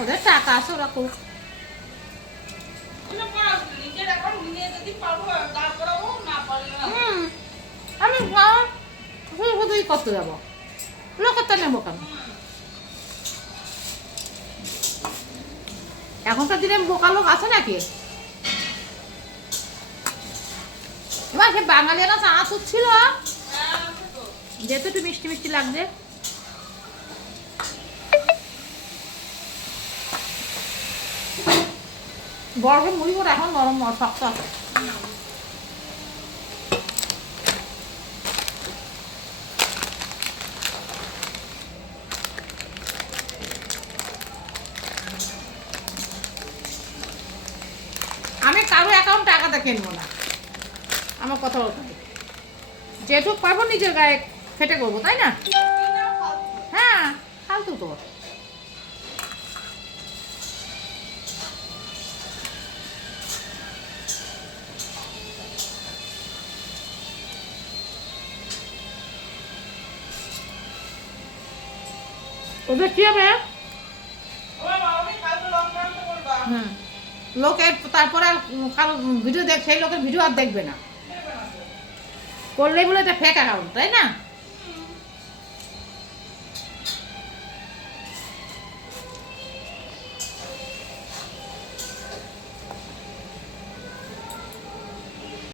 ওদের টাকা আছে, ওরা খুব আমি শুধুই করতে যাবো, লোকের তো নেবো কেন? এখনকার দিনে বোকা লোক আছে নাকি? এবার সে বাঙালিরা চা তুচ্ছিল, যেহেতু একটু মিষ্টি মিষ্টি লাগছে। বরফে মুড়ি করে এখন নরম শক্ত আছে। আমি কারো অ্যাকাউন্ট টাকাতে কিনবো না, আমার কথা বলতে, যেটুক পারবো নিজের গায়ে খেটে করবো, তাই না? হ্যাঁ, ফালতু তো। ওদের কি হবে? হুম, লোকের তারপরে আর কারো ভিডিও দেখ, সেই লোকের ভিডিও আর দেখবে না, করলেই বলে এটা ফেক অ্যাকাউন্ট, তাই না?